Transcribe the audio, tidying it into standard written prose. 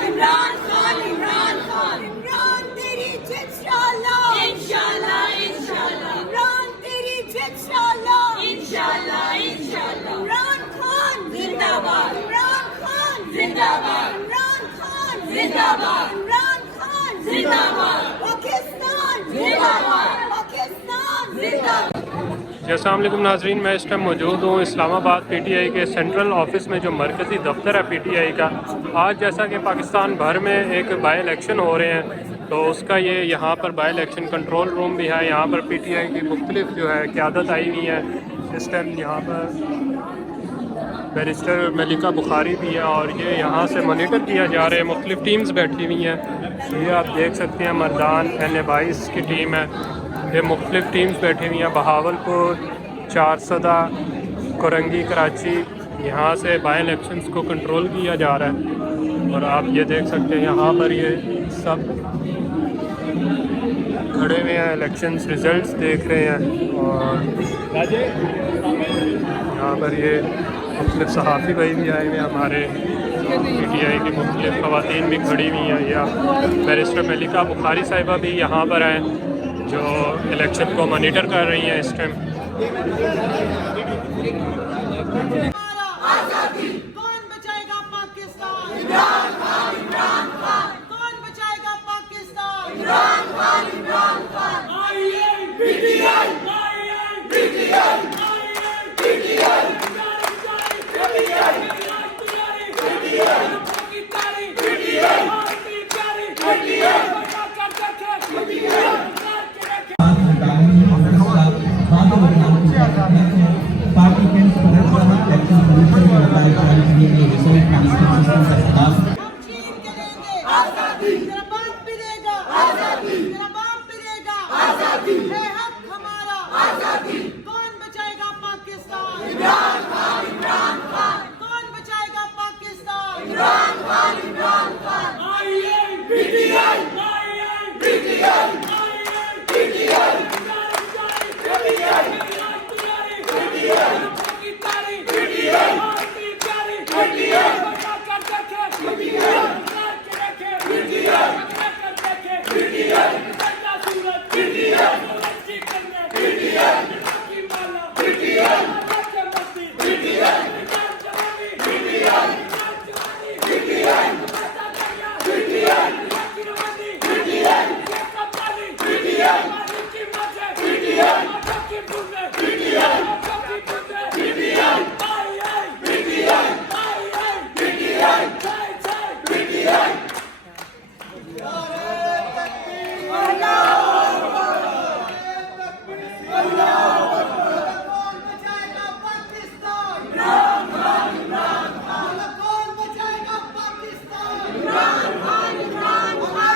इमरान खान इमरान तेरी जित इंशाल्लाह इंशाल्लाह इमरान तेरी जित इंशाल्लाह इंशाल्लाह इमरान खान जिंदाबाद इमरान खान जिंदाबाद इमरान खान जिंदाबाद इमरान खान जिंदाबाद पाकिस्तान जिंदाबाद पाकिस्तान जिंदाबाद। अस्सलाम वालेकुम नाजरीन, मैं इस टाइम मौजूद हूँ इस्लामाबाद पीटीआई के सेंट्रल ऑफिस में जो मरकज़ी दफ्तर है पीटीआई का। आज जैसा कि पाकिस्तान भर में एक बाई इलेक्शन हो रहे हैं तो उसका ये यहाँ पर बाई इलेक्शन कंट्रोल रूम भी है। यहाँ पर पीटीआई की मुख्तलिफ जो है क़यादत आई हुई है। इस टाइम यहाँ पर बैरिस्टर मलिका बुखारी भी है और ये यहाँ से मॉनिटर किया जा रहा है। मुख्तलिफ टीम्स बैठी हुई हैं, ये आप देख सकते हैं। मर्दान N22 की टीम है, ये मुख्तलिफ टीम्स बैठी हुई हैं। बहावलपुर, चारसदा, कोरंगी, कराची, यहाँ से बाई इलेक्शंस को कंट्रोल किया जा रहा है। और आप ये देख सकते हैं यहाँ पर ये सब खड़े हुए हैं, इलेक्शंस रिज़ल्ट्स देख रहे हैं। और यहाँ पर ये मुख्तलिफ सहाफ़ी भाई भी आए हुए हैं हमारे, पीटीआई की मुख्तलिफ ख़वातीन भी खड़ी हुई हैं। या बैरिस्टर मलिका बुखारी साहिबा भी यहाँ पर हैं जो इलेक्शन को मॉनिटर कर रही हैं इस टाइम। कौन बचाएगा पाकिस्तान? इमरान खान इमरान खान। कौन बचाएगा Pakistan? Imran Khan Imran Khan. PTI PTI PTI party के इलेक्शन कमीशन के बताए रिजल्ट ट्रांसमिशन के खिलाफ हम चीन के लेंगे आजादी, तेरा बाप भी देगा आजादी, तेरा बाप भी देगा आजादी, है हक हमारा आजादी। कौन बचाएगा पाकिस्तान? इमरान खान इमरान खान। कौन बचाएगा Pakistan? Imran Khan Imran Khan. PTI PTI PTI PTI